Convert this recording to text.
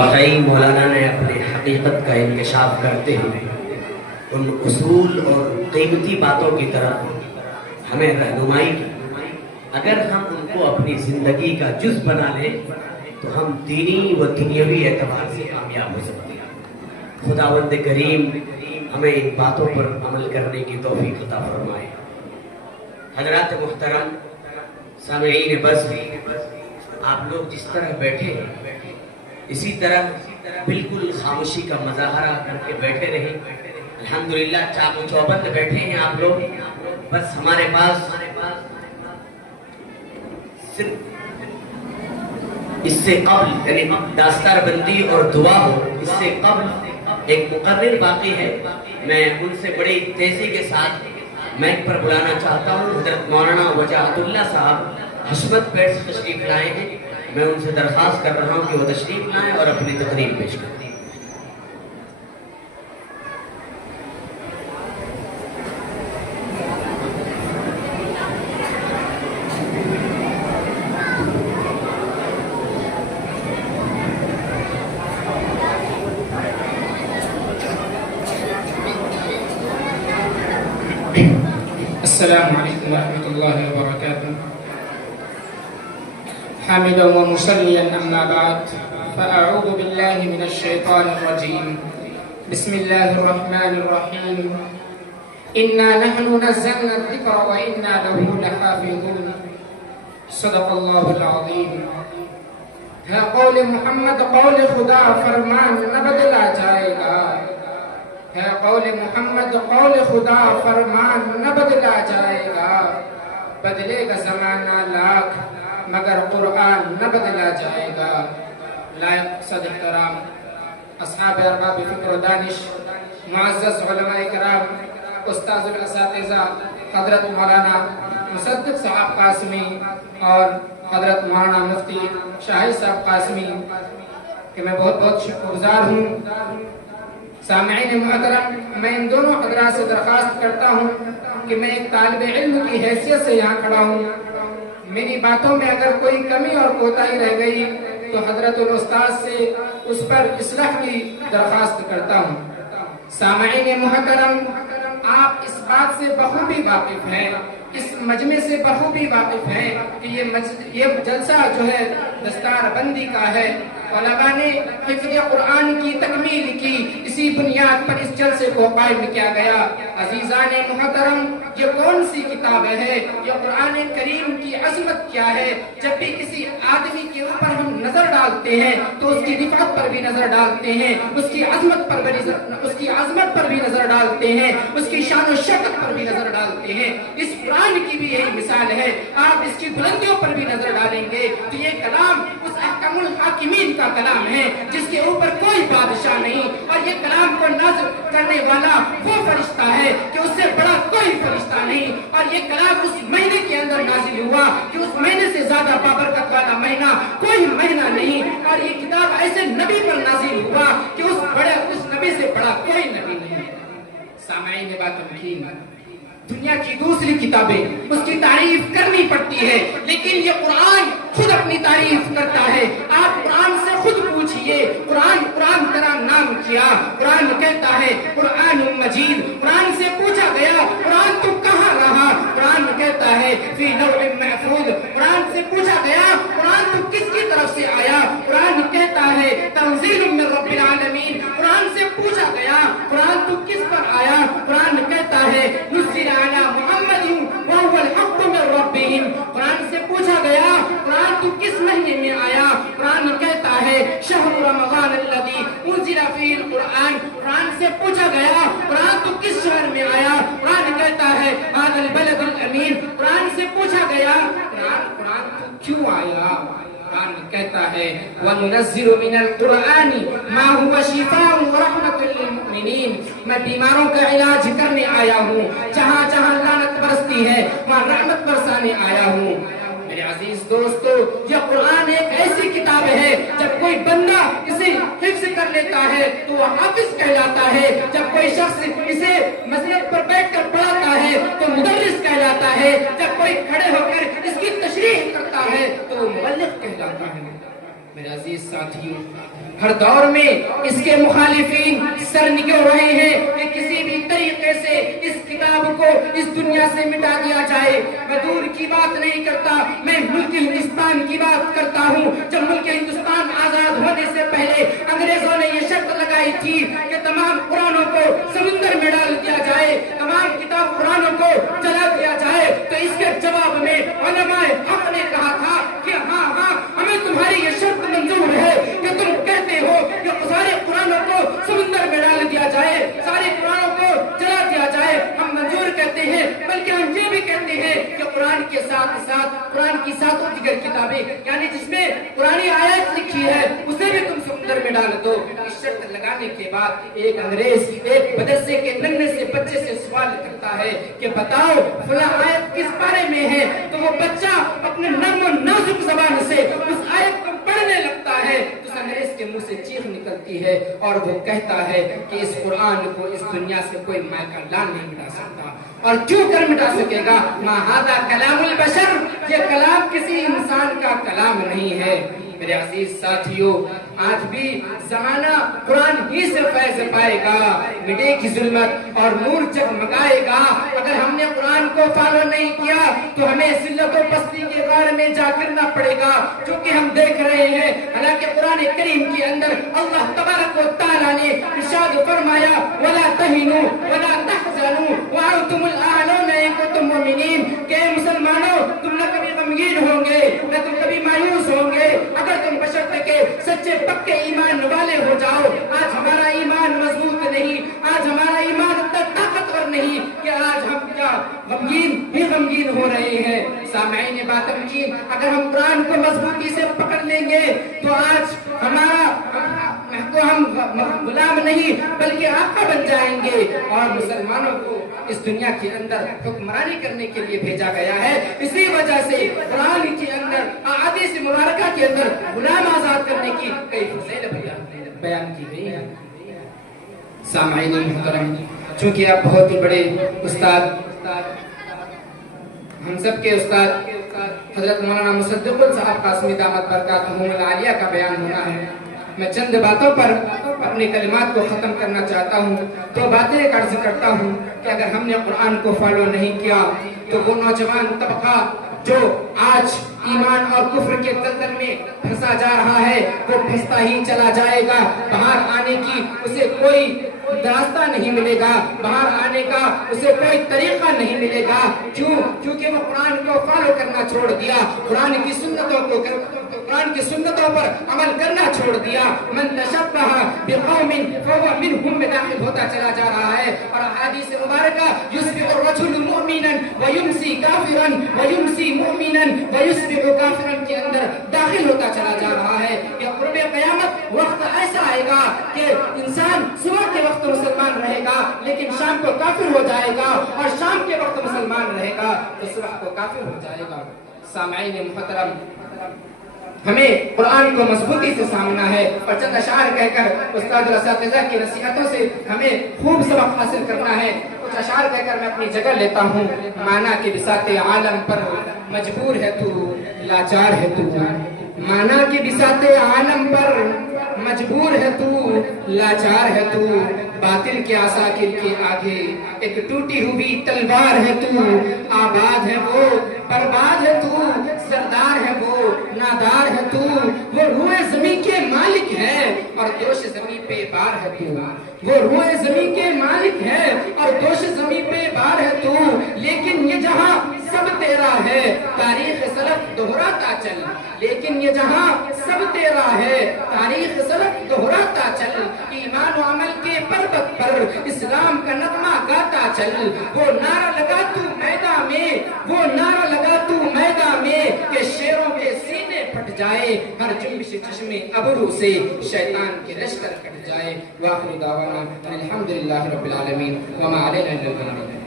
واقعی مولانا نے اپنے حقیقت کا انکشاف کرتے ہوئے ان اصول اور قیمتی باتوں کی طرف ہمیں رہنمائی کی۔ اگر ہم ان کو اپنی زندگی کا جز بنا لیں تو ہم دینی و دنیاوی اعتبار سے کامیاب ہو سکتے ہیں۔ خداوند کریم ہمیں ان باتوں پر عمل کرنے کی توفیق عطا فرمائے۔ حضرات محترم سامعین بس، آپ لوگ جس طرح بیٹھے ہیں اسی طرح بالکل خاموشی کا مظاہرہ کر کے بیٹھے رہیں۔ الحمدللہ چاق و چوبند بیٹھے ہیں آپ لوگ، بس ہمارے پاس صرف اس سے قبل یعنی داستار بندی اور دعا ہو، اس سے قبل ایک مقرر باقی ہے۔ میں ان سے بڑی تیزی کے ساتھ مائک پر بلانا چاہتا ہوں۔ حضرت مولانا وجاہت اللہ صاحب حشمت پیٹ سے تشریف لائے ہیں۔ میں ان سے درخواست کر رہا ہوں کہ وہ تشریف لائیں اور اپنی تقریر پیش کریں۔ السلام علیکم ورحمۃ اللہ وبرکاتہ۔ حامدا ومصلیا اما بعد فاعوذ باللہ من الشیطان الرجیم بسم اللہ الرحمن الرحیم انا نحن نزلنا الذکر وانا له لحافظون صدق اللہ العظیم۔ ہے قول محمد قول خدا فرمان نہ بدلا جائے گا، ہے قول محمد قول خدا فرمان نہ بدلا جائے گا، بدلے گا زمانہ لاکھ مگر قرآن نہ بدلا جائے گا۔ لائق صد احترام اصحاب ارباب فکر و دانش، معزز علماء کرام، استاذ الاساتذہ حضرت مولانا مصدق صاحب قاسمی اور حضرت مولانا مفتی شاہد صاحب قاسمی کہ میں بہت بہت شکر گزار ہوں۔ سامعین محترم، میں ان دونوں حضرات سے درخواست کرتا ہوں کہ میں ایک طالب علم کی حیثیت سے یہاں کھڑا ہوں، میری باتوں میں اگر کوئی کمی اور کوتاہی رہ گئی تو حضرت الاستاذ سے اس پر اصلاح کی درخواست کرتا ہوں۔ سامعین محترم، آپ اس بات سے بخوبی واقف ہیں، اس مجمع سے بخوبی واقف ہیں کہ یہ جلسہ جو ہے دستار بندی کا ہے۔ علماء نے حفظ قرآن کی تکمیل کی، اسی بنیاد پر اس جلسے کو قائم کیا گیا۔ عزیزان محترم، یہ کون سی کتاب ہے؟ یہ قرآن کریم کی عظمت کیا ہے؟ جب بھی کسی آدمی کے اوپر ہم نظر ڈالتے ہیں تو اس کی رفعت پر بھی نظر ڈالتے ہیں، اس کی عظمت پر بھی نظر ڈالتے ہیں، اس کی شان و شوکت پر بھی نظر ڈالتے ہیں۔ اس قرآن کی بھی یہی مثال ہے۔ آپ اس کی بلندیوں پر بھی نظر ڈالیں گے تو یہ کلام اس احکم الحاکمین کا کلام ہے جس کے اوپر کوئی بادشاہ نہیں، اور یہ کلام کو نازل کرنے والا وہ فرشتہ ہے کہ اس سے بڑا کوئی فرشتہ نہیں، اور یہ کلام اس مہینے کے اندر نازل ہوا کہ اس مہینے سے زیادہ بابرکت والا مہینہ کوئی مہینہ نہیں، اور یہ کتاب ایسے نبی پر نازل ہوا کہ اس نبی سے بڑا کوئی نبی نہیں۔ سامعین باتمکین، دنیا کی دوسری کتابیں اس کی تعریف کرنی پڑتی ہے، لیکن یہ قرآن خود اپنی تعریف کرتا ہے۔ آپ قرآن سے خود پوچھئے، قرآن تیرا نام کیا؟ قرآن کہتا ہے قرآن مجید۔ قرآن سے پوچھا گیا قرآن تو کہاں رہا؟ قرآن کہتا ہے فی لوح محفوظ۔ قرآن سے پوچھا گیا قرآن تو کس کی طرف سے آیا؟ قرآن کہتا ہے تنزیل من رب العالمین۔ قرآن سے پوچھا گیا قرآن تو کس پر آیا؟ قرآن کہتا ہے نزل علی محمد وهو الحق من ربهم۔ قرآن سے پوچھا گیا قرآن تو کس مہینے میں آیا؟ قرآن کہتا ہے شہر رمضان الذی انزل فیہ القرآن۔ قرآن سے پوچھا گیا قرآن تو کس شہر میں آیا؟ قرآن کہتا ہے ھذا البلد الامین۔ قرآن سے پوچھا گیا قرآن تو کیوں آیا؟ قرآن کہتا ہے وَنُنَزِّلُ مِنَ الْقُرْآنِ مَا هُوَ شِفَاءٌ وَرَحْمَةٌ لِّلْمُؤْمِنِينَ۔ میں بیماروں کا علاج کرنے آیا ہوں، جہاں جہاں لعنت برستی ہے وہاں رحمت برسانے آیا ہوں۔ میرے عزیز دوستو، یہ قرآن ایک ایسی کتاب ہے جب کوئی بندہ اسے حفظ کر لیتا ہے تو وہ حافظ کہلاتا ہے، جب کوئی شخص اسے مسجد پر بیٹھ کر پڑھاتا ہے تو مدرس کہلاتا ہے، جب کوئی کھڑے ہو کر اس کی تشریح کرتا ہے تو وہ مبلغ کہلاتا ہے۔ میرے عزیز ساتھیوں، ہر دور میں اس کے مخالفین سر نگو رہے ہیں کہ کسی بھی طریقے سے اس کتاب کو اس دنیا سے مٹا دیا جائے۔ میں دور کی بات نہیں کرتا، میں ملک ہندوستان کی بات کرتا ہوں۔ جب ملک ہندوستان آزاد ہونے سے پہلے انگریزوں نے یہ شرط لگائی تھی کہ تمام قرآنوں کو سمندر میں ڈال دیا جائے، تمام کتاب قرآنوں کو جلا دیا جائے، تو اس کے جواب میں علماء حق نے کہا تھا کہ ہاں ہمیں تمہاری یہ شرط منظور ہے کہ تم کہتے ہو کہ سارے قرآنوں کو سمندر میں ڈال دیا جائے، سارے قرآنوں کو جلا دیا جائے، ہم منظور کہتے ہیں، بلکہ ہم یہ بھی کہتے ہیں کہ قرآن کے ساتھ ساتھ قرآن کی ساتوں دیگر کتابیں، یعنی جس میں قرآنی آیت لکھی ہے، اسے بھی تم سمندر میں ڈال دو۔ اس شرط لگانے کے بعد ایک انگریز ایک مدرسے کے ننھے سے بچے سے سوال کرتا ہے کہ بتاؤ فلاں آیت کس بارے میں ہے، تو وہ بچہ اپنے نرم و نازک زبان سے اس آیت کو پڑھنے لگتا ہے، اس انگریز کے منہ سے چیخ نکلتی ہے اور وہ کہتا ہے کہ اس قرآن کو اس دنیا سے کوئی مائیکل لان نہیں مٹا سکتا، اور کیوں کر مٹا سکے گا؟ ما ھذا کلام البشر، یہ کلام کسی انسان کا کلام نہیں ہے۔ میرے عزیز ساتھیوں، آج بھی زمانہ قرآن ہی سے فیض پائے گا، مٹے کی ظلمت اور نور جگمگائے گا۔ اگر ہم نے قرآن کو فالو نہیں کیا تو ہمیں ذلت و پستی کے غار میں جا گرنا پڑے گا، کیونکہ ہم دیکھ رہے ہیں حالانکہ قرآن کریم کے اندر اللہ تبارک و تعالیٰ نے ارشاد فرمایا وَلَا تَهِنُوا وَلَا تَحْزَنُوا وَأَنْتُمُ الْأَعْلَوْنَ إِن كُنتُم مُؤْمِنِينَ، کہ مسلمانوں تم نہ کبھی غمگین ہوں گے نہ تم کبھی مایوس ہوں گے اگر تم بشرط کے سچے پکے ایمان والے ہو جاؤ۔ آج ہمارا ایمان مضبوط نہیں، آج ہمارا ایمان اتنا طاقتور نہیں کہ آج ہم کیا غمگین ہو رہے ہیں۔ سامعین باتمکین، اگر ہم قرآن کو مضبوطی سے پکڑ لیں گے تو آج ہم غلام نہیں بلکہ آقا بن جائیں گے، اور مسلمانوں کو اس دنیا کے اندر حکمرانی کرنے کے لیے بھیجا گیا ہے۔ اسی وجہ سے قرآن کے اندر احادیث مبارکہ کے اندر غلام آزاد کرنے کی کئی فضیلت بیان کی گئی ہے۔ سامعین محترم، چونکہ آپ بہت ہی بڑے استاد، ہم سب کے استاد حضرت مولانا مصدق صاحب قاسمی دامت برکاتہم العالیہ کا بیان ہونا ہے، میں چند باتوں پر اپنے کلمات کو ختم کرنا چاہتا ہوں۔ تو باتیں عرض کرتا ہوں کہ اگر ہم نے قرآن کو فالو نہیں کیا تو وہ نوجوان طبقہ جو آج ایمان اور کفر کے دلدل میں پھنسا جا رہا ہے وہ پھنستا ہی چلا جائے گا، باہر آنے کی اسے کوئی راستہ نہیں ملے گا، باہر آنے کا اسے کوئی طریقہ نہیں ملے گا۔ کیونکہ وہ قرآن کو فالو کرنا چھوڑ دیا، قرآن کی سنتوں پر عمل کرنا چھوڑ دیا۔ من تشبہ بقوم فهو منهم میں داخل ہوتا چلا جا رہا ہے، اور حدیث مبارکہ یصبح الرجل مؤمنا ويمسي كافرا ويمسي مؤمنا ويصبح كافرا کے اندر داخل ہوتا چلا جا رہا ہے۔ کہ قرب قیامت وقت ایسا آئے گا کہ انسان صبح کے وقت مسلمان رہے گا لیکن شام کو کافر ہو جائے گا، اور شام کے وقت مسلمان رہے گا تو صبح کو کافر ہو جائے گا۔ سامعین محترم، ہمیں قرآن کو مضبوطی سے سامنا ہے، اور چند اشعار کہہ کر استاد اور اساتذہ کی نصیحتوں سے ہمیں خوب سبق حاصل کرنا ہے۔ کچھ اشعار کہہ کر میں اپنی جگہ لیتا ہوں۔ مانا کے بساط عالم پر مجبور ہے تو لاچار ہے تو، مانا کے بساط عالم پر مجبور ہے تو لاچار ہے تو، باطل کے عساکر کے آگے ایک ٹوٹی ہوئی تلوار ہے تو، آباد ہے وہ برباد ہے تو، سردار ہے وہ نادار ہے تو، وہ روئے زمین کے مالک ہے اور دوش زمین پہ بار ہے تو، وہ روئے زمین کے مالک ہے اور دوش زمین پہ بار ہے تو، لیکن یہ جہاں سب تیرا ہے تاریخ سلف دہراتا چل، لیکن یہ جہاں سب تیرا ہے تاریخ سلف دہراتا چل، ایمان و عمل کے پربت پر اسلام کا نغمہ گاتا چل، وہ نعرہ لگا تو میدان میں، وہ نعرہ لگا تو میدان میں کہ شیروں کے سینے پھٹ جائے، ہر جنبش چشم ابرو سے شیطان کے لشکر کٹ جائے۔ وآخر دعوانا الحمدللہ رب العالمین وما علینا الا البلاغ۔